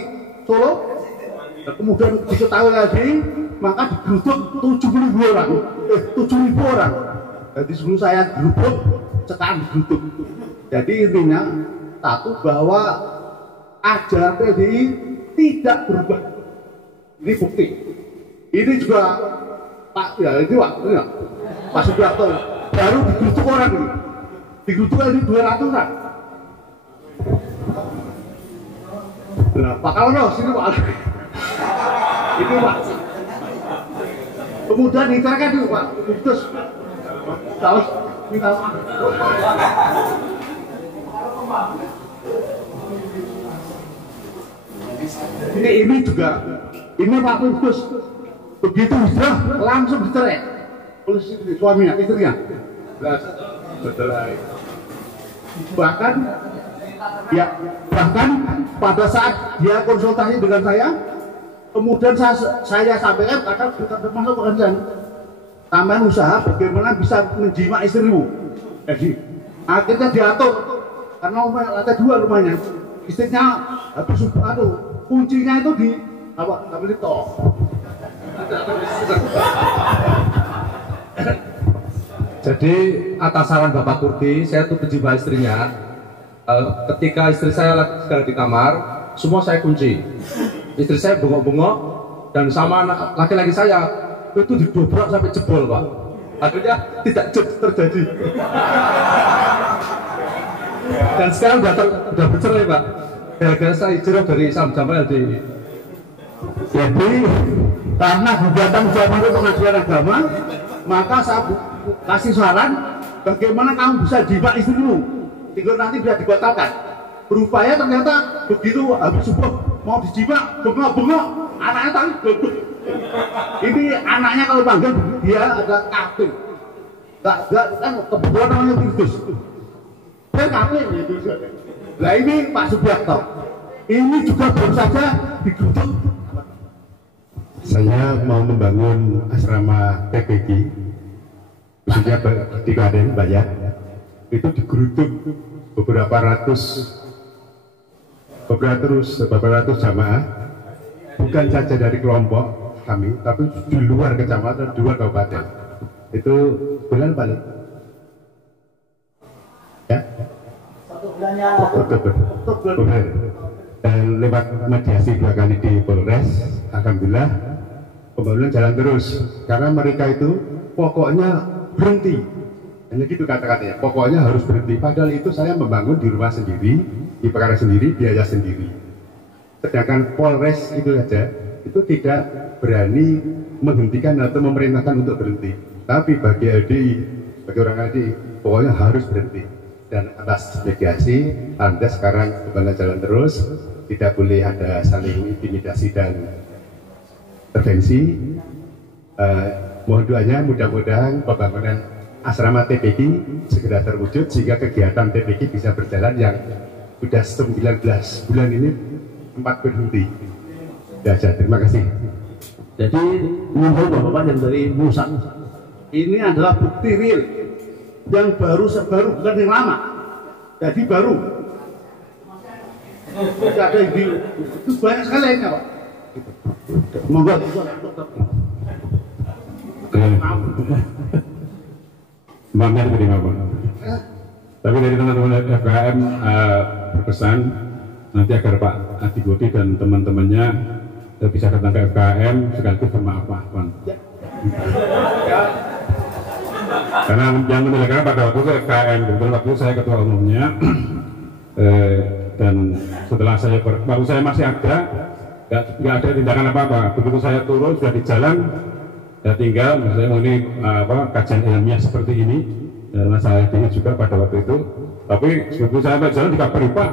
Solo, kemudian diketahui lagi, maka digeruduk 7.000 orang, 7.000 orang. Jadi sebelum saya geruduk, sekarang digeruduk. Jadi intinya satu, bahwa ajaran PDI tidak berubah. Ini bukti. Ini juga Pak, ya ini Pak Subiakto baru digeruduk orang ini. Digeruduk ini 200 orang. Nah, Pak Kalono, sini Pak. Itu Pak. Kemudian diceraikan itu Pak. Terus tahu minta maaf. Ini juga, ini Pak Kudus begitu hijrah langsung dicerai oleh suaminya, istrinya. Bahkan pada saat dia konsultasi dengan saya, kemudian saya sampaikan akan bukan termasuk pekerjaan tambahan usaha bagaimana bisa menjimak istrimu. Jadi akhirnya diatur karena lantai 2 rumahnya, istrinya habis kuncinya itu di di tok. Jadi atas saran Bapak Kurdi, saya tuh penjiwa istrinya. Ketika istri saya sedang di kamar, semua saya kunci. Istri saya bengok-bengok dan sama anak laki-laki saya itu didobrak sampai jebol Pak. Akhirnya tidak terjadi. Dan sekarang udah bercerai Pak. Gara-gara saya hijrah dari Islam Jamal di. Jadi karena gugatan zaman itu pengadilan agama, maka saya kasih saran bagaimana kamu bisa jimak istrimu, tinggal nanti bisa dibatalkan. Berupaya ternyata begitu habis subuh mau dijimak, bengok-bengok, anaknya tadi gobek. Ini anaknya kalau panggil dia ada kafir. Gak kan kebetulan namanya Kudus. Dia kafir gitu. Nah ini Pak Subiakto, ini juga baru saja digeruduk. Saya mau membangun asrama TPG, khususnya di Klaten, Bayat. Itu digeruduk beberapa ratus jamaah, bukan saja dari kelompok kami, tapi di luar kecamatan, di luar kabupaten. Itu bulan balik. Ya? Oktober. Dan lewat mediasi 2 kali di Polres, alhamdulillah pembangunan jalan terus. Karena mereka itu pokoknya berhenti, hanya gitu kata-katanya. Pokoknya harus berhenti. Padahal itu saya membangun di rumah sendiri, di perkara sendiri, biaya sendiri. Sedangkan Polres itu saja itu tidak berani menghentikan atau memerintahkan untuk berhenti. Tapi bagi LDI, bagi orang LDI, pokoknya harus berhenti. Dan atas mediasi, Anda sekarang pembangunan jalan terus, tidak boleh ada saling intimidasi dan intervensi. Mohon doanya, mudah-mudahan pembangunan asrama TPG segera terwujud sehingga kegiatan TPG bisa berjalan yang sudah 19 bulan ini tempat berhenti. Terima kasih. Jadi menurut Bapak yang dari Musa, ini adalah bukti real yang baru bukan yang lama. Jadi baru. Tidak ada yang itu banyak sekali ya Pak. Monggo Maafnya terima Pak. Tapi dari teman-teman FKM berpesan nanti agar Pak Adi Budi dan teman-temannya bisa datang ke FKM sekaligus bermaaf-maafan. Karena yang menyelenggarakan pada waktu itu FKM, kebetulan waktu itu saya ketua umumnya, dan setelah waktu saya masih ada, nggak ada tindakan apa-apa. Begitu saya turun sudah di jalan, ya tinggal misalnya ini kajian ilmiah seperti ini, masalah ini juga pada waktu itu. Tapi begitu saya jalan dikabari, Pak,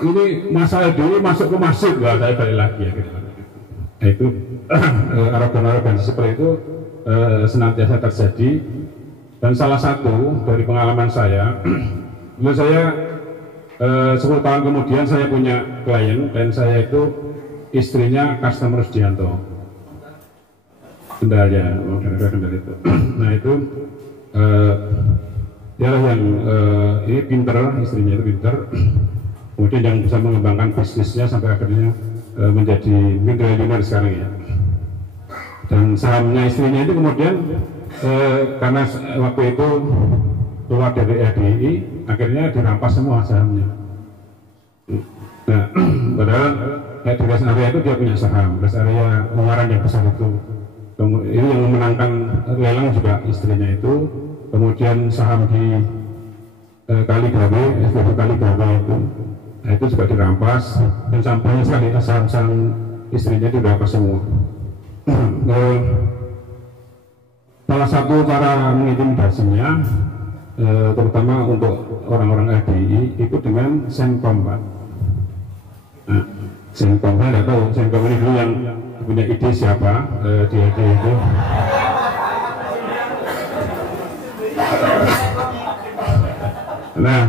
ini masalah ini masuk ke masjid, wah saya balik lagi ya. Gitu. Nah, itu arogan-arogan seperti itu senantiasa terjadi. Dan salah satu dari pengalaman saya, dulu saya 10 tahun kemudian saya punya klien, dan saya itu istrinya customer Rusdianto, Kendal ya, Kendal itu. Nah itu dialah yang ini pinter, istrinya itu pinter, kemudian yang bisa mengembangkan bisnisnya sampai akhirnya menjadi triliuner sekarang ya. Dan sahamnya istrinya itu kemudian karena waktu itu keluar dari RDI, akhirnya dirampas semua sahamnya. Nah, padahal di rest area itu dia punya saham, rest area Ungaran yang besar itu. Ini yang memenangkan lelang juga istrinya itu. Kemudian saham di Kaligawe, SPB Kaligawe itu, nah itu juga dirampas, dan sampainya sekali saham-saham istrinya itu dirampas semua. Salah satu cara mengintimidasinya, terutama untuk orang-orang RDI, itu dengan Senkom, Pak. Nah, Senkom, saya tidak tahu Senkom ini dulu yang punya ide siapa di RDI itu. Nah,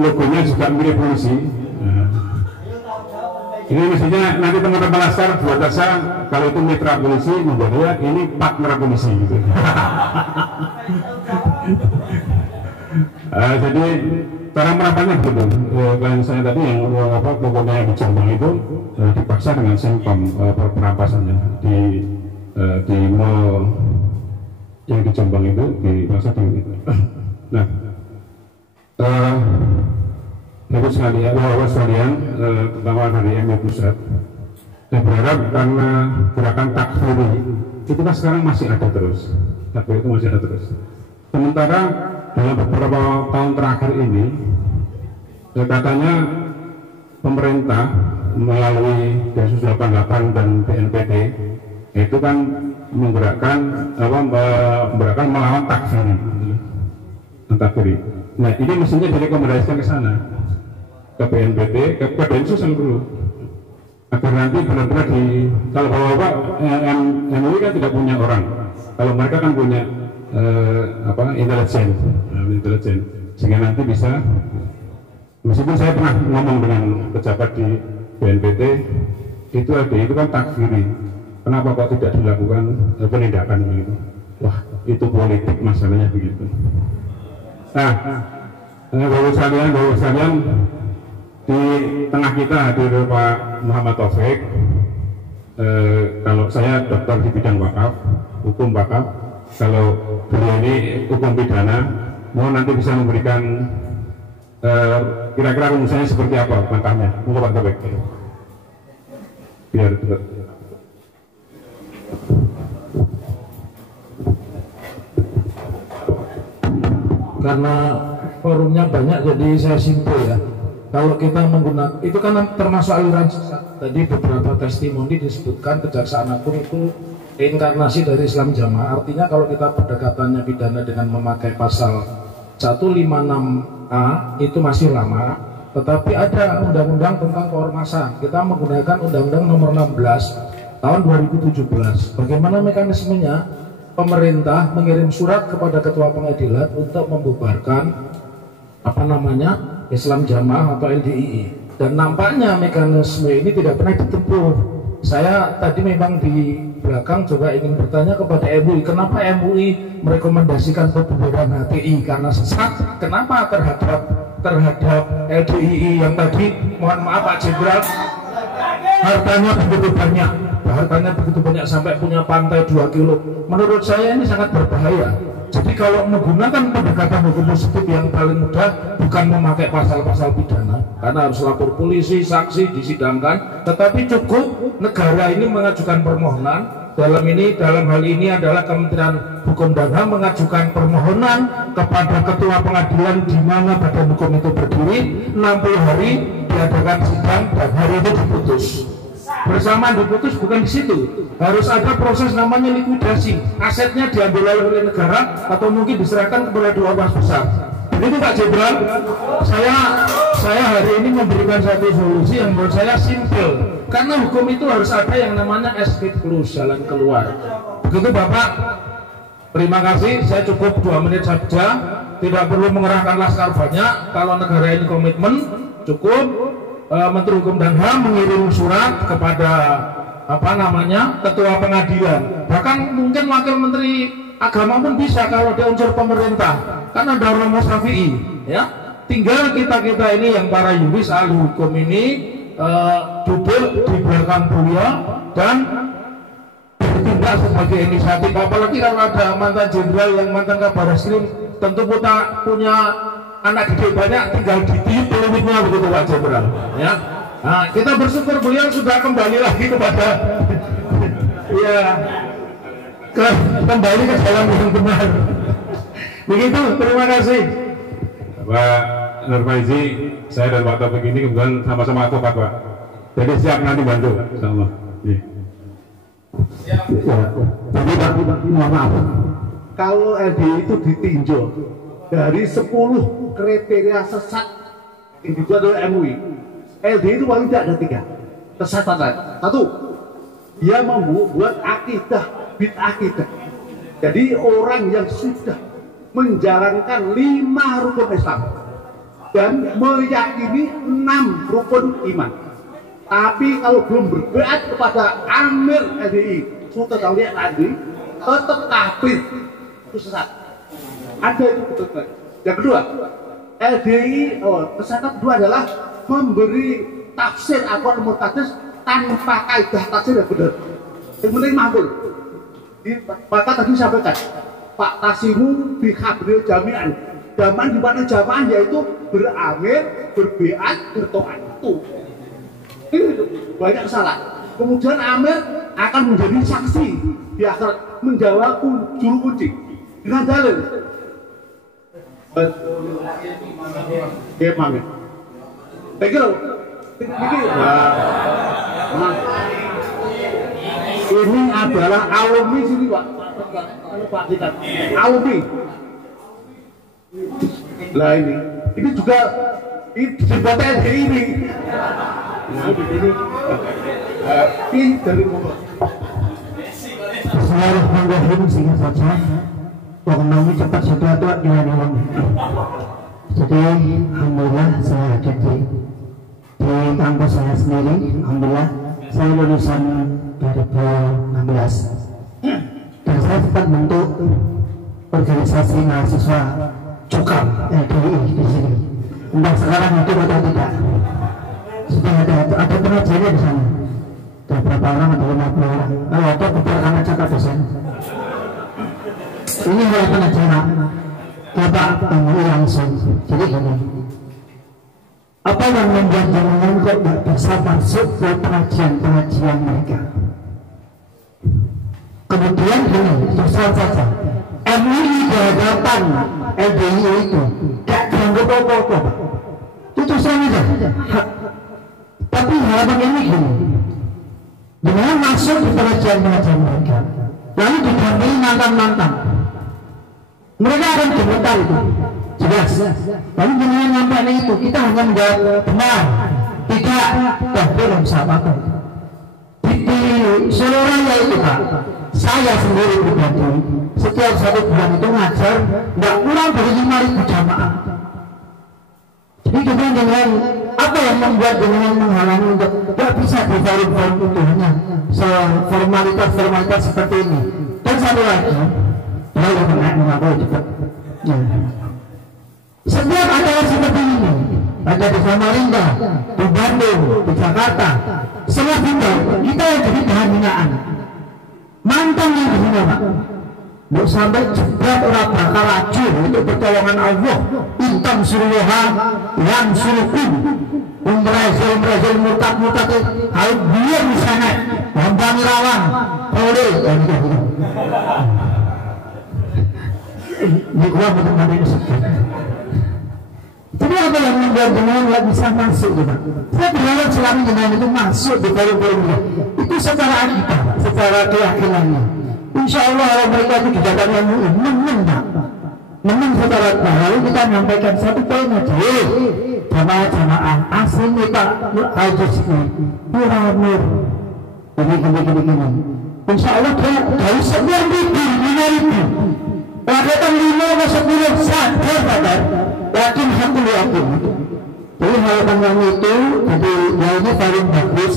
logonya juga mirip polisi. Ini mestinya nanti teman-teman Laskar buat saya kalau itu mitra polisi membuatnya ini partner polisi gitu. Jadi cara merampasnya begitu. Klien saya tadi yang pokoknya yang di Jombang itu dipaksa dengan Senkom perampasannya di mall yang di Jombang itu dipaksa di itu. Nah, Bapak sekalian, Bapak sekalian, terutama dari MUI Pusat, saya berharap karena gerakan takfiri itu kan sekarang masih ada terus, takfir itu masih ada terus. Sementara dalam beberapa tahun terakhir ini, katanya pemerintah melalui Densus 88 dan BNPT itu kan menggerakkan melawan takfiri. Nah ini mestinya direkomendasikan ke sana, ke BNPT, ke Densus yang dulu, agar nanti benar-benar kalau bapak MUI kan tidak punya orang, kalau mereka kan punya intelijen, sehingga nanti bisa, meskipun saya pernah ngomong dengan pejabat di BNPT, itu kan takfiri, kenapa kok tidak dilakukan penindakan begitu? Wah itu politik masalahnya begitu. Nah, Bapak sekalian, di tengah kita hadir Pak Muhammad Taufik. Kalau saya dokter di bidang wakaf, hukum wakaf. Kalau beliau ini hukum pidana, mau nanti bisa memberikan kira-kira rumusannya seperti apa langkahnya. Monggo Pak Taufik. Biar cepat. Karena forumnya banyak jadi saya simpul ya. Kalau kita menggunakan itu kan termasuk aliran sesat. Tadi beberapa testimoni disebutkan Kejaksaan Agung itu reinkarnasi dari Islam Jamaah. Artinya kalau kita pendekatannya pidana dengan memakai pasal 156A itu masih lama. Tetapi ada undang-undang tentang keormasan. Kita menggunakan undang-undang nomor 16 tahun 2017. Bagaimana mekanismenya? Pemerintah mengirim surat kepada Ketua Pengadilan untuk membubarkan Islam Jamaah atau LDII, dan nampaknya mekanisme ini tidak pernah ditempuh Saya tadi memang di belakang juga ingin bertanya kepada MUI, kenapa MUI merekomendasikan pembubaran HTI karena sesat? Kenapa terhadap LDII yang tadi, mohon maaf Pak Jenderal, hartanya begitu banyak sampai punya pantai 2 kilo. Menurut saya ini sangat berbahaya. Jadi kalau menggunakan pendekatan hukum positif yang paling mudah, bukan memakai pasal-pasal pidana, karena harus lapor polisi, saksi, disidangkan, tetapi cukup negara ini mengajukan permohonan. Dalam hal ini adalah Kementerian Hukum dan HAM mengajukan permohonan kepada Ketua Pengadilan di mana badan hukum itu berdiri, 60 hari diadakan sidang dan hari itu diputus. Bersamaan diputus bukan di situ, harus ada proses namanya likuidasi, asetnya diambil oleh negara atau mungkin diserahkan kepada dua ormas besar. Begitu Pak Jenderal, saya hari ini memberikan satu solusi yang menurut saya simpel, karena hukum itu harus ada yang namanya escape clause, jalan keluar. Begitu Bapak, terima kasih, saya cukup 2 menit saja, tidak perlu mengerahkan laskar banyak. Kalau negara ini komitmen, cukup Menteri Hukum dan HAM mengirim surat kepada Ketua Pengadilan, bahkan mungkin Wakil Menteri Agama pun bisa kalau dia unsur pemerintah, karena ada Romo Syafi'i, ya. Tinggal kita ini yang para yuris ahli hukum ini duduk di belakang beliau dan bertindak sebagai inisiatif. Apalagi kalau ada mantan jenderal yang mantan kabar eskrim, tentu kita punya anak didik banyak, tinggal ditiup peluitnya begitu Pak Jenderal, ya. Nah, kita bersyukur beliau sudah kembali lagi kepada ya kembali ke jalan yang benar. Begitu, terima kasih. Pak Nur Faizi, saya dan Pak Taufik ini kebetulan sama-sama advokat Pak. Jadi siap nanti bantu, insyaallah. Ya, jadi Pak, mohon maaf. Kalau LDI itu ditinjau dari 10 kriteria sesat yang dibuat oleh MUI, LDI itu paling tidak ada 3 kesesatan. 1, dia membuat akidah bid'akidah. Jadi orang yang sudah menjalankan 5 rukun Islam dan meyakini 6 rukun iman, tapi kalau belum berbeat kepada Amir LDI Sultan Aulia tadi, tetap kafir, itu sesat. Ada itu betul. Yang kedua, LDI, kesesatan kedua adalah memberi tafsir Al-Quran Murtadis tanpa kaidah tafsir yang benar. Yang penting makul. Maka tadi sampaikan, Pak Tasimu bikhabril jami'an. Zaman di mana jamaah yaitu beramir, berbeat, bertoat. Ini banyak salah. Kemudian Amir akan menjadi saksi di akhirat, menjawab juru kunci dengan dalil. Gimana? Ini adalah alumni sini Pak. Alumni. Lah ini juga dibuat LDI ini. Ini dari Bismillahirrahmanirrahim, singkat saja. Pokoknya cepat sudah tua gila-gila. Jadi alhamdulillah saya hadir di kampus saya sendiri. Alhamdulillah saya lulusan 2016 dan saya sempat bentuk organisasi mahasiswa Cukam LDI di sini. Entah sekarang itu atau tidak. Sudah ada pengajarnya di sana. Ada berapa orang? Ada 50 orang. Kalau ada beberapa anak cakap di sana. Ini adalah pengajaran Bapak MUI langsung. Jadi gini, apa yang membuat jenengan kok nggak bisa masuk ke pengajian mereka? Kemudian gini, susah saja. MUI di hadapan LDI itu gak dianggap apa-apa. Itu saja. Tapi harapan ini gini, dengan masuk di pengajian mereka, lalu didampingi mantan-mantan, mereka akan gemetar itu, jelas. Lalu dengan nyampe itu kita hanya menjawab benar, tidak, dan belum sama apa. Di seluruh raya itu Pak, saya sendiri pribadi setiap 1 bulan itu ngajar nggak kurang dari 5.000 jamaah. Jadi dengan apa yang yang membuat dengan menghalangi untuk tidak bisa di forum-forum itu hanya formalitas seperti ini. Dan satu lagi, ya yang mengaku cepat. Ya. Setiap acara seperti ini, ada di Samarinda, di Bandung, di Jakarta, semua kita yang jadi bahan hinaan. Mantan yang dihina, Pak. Mau sampai jebret orang bakal racun untuk pertolongan Allah. Intam suruha yang suruhkum. Umrezil murtad kalau dia di sana, Bambang Irawan, boleh. Ini gua benar-benar ini sedih. Jadi apa yang membuat jenengan nggak bisa masuk, Pak? Saya berharap selama jenengan itu masuk di forum-forum itu secara akidah, secara keyakinannya. Insya Allah kalau mereka itu dijadikan yang menang, Pak. Menang secara lalu kita menyampaikan satu poin aja. Jamaah asli nih Pak Haji ini Muramur ini. Insya Allah dia dari 9.000 Wadatan 5 ke 10 sadar sadar yakin hakul yakin. Jadi harapan kami itu jadi ya ini paling bagus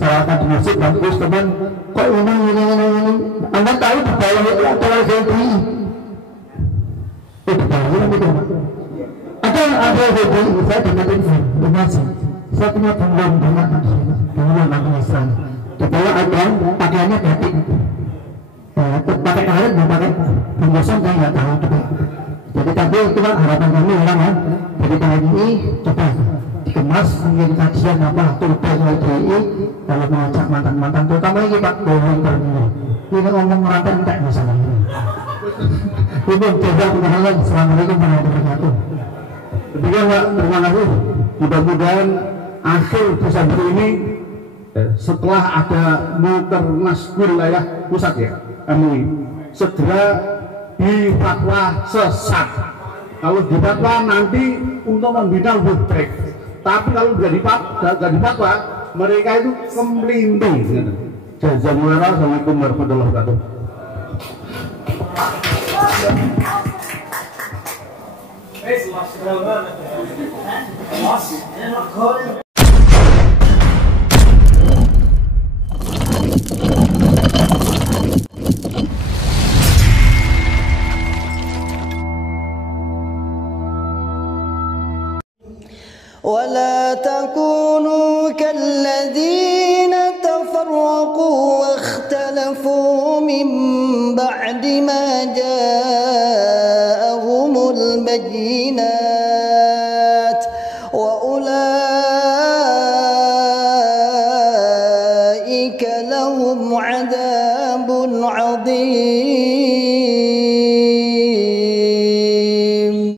serahkan di masjid bagus teman kok ini Anda tahu di bawah itu adalah GPI di bawah itu ada GPI saya dengan informasi saya punya pengalaman banyak Islam di bawah ada pakaiannya batik pakai karet dan pakai pembosan saya nggak tahu juga. Jadi tapi itu kan harapan kami orang ya. Jadi tahun ini coba dikemas mungkin kajian apa turba LDI kalau mengajak mantan-mantan terutama ini Pak Bohong Terminal. Ini ngomong merangkai enggak masalah ini. Ini coba kenalan. Assalamualaikum warahmatullahi wabarakatuh. Demikian Pak, terima kasih. Mudah-mudahan akhir Desember ini setelah ada Mukernas wilayah pusat ya MUI segera difatwa sesat. Kalau difatwa nanti untuk membina lebih baik. Tapi kalau nggak difatwa mereka itu kemelinting. Jazakumullah. Assalamualaikum warahmatullahi wabarakatuh. ولا تكونوا كالذين تفرقوا واختلفوا من بعد ما جاءهم البينات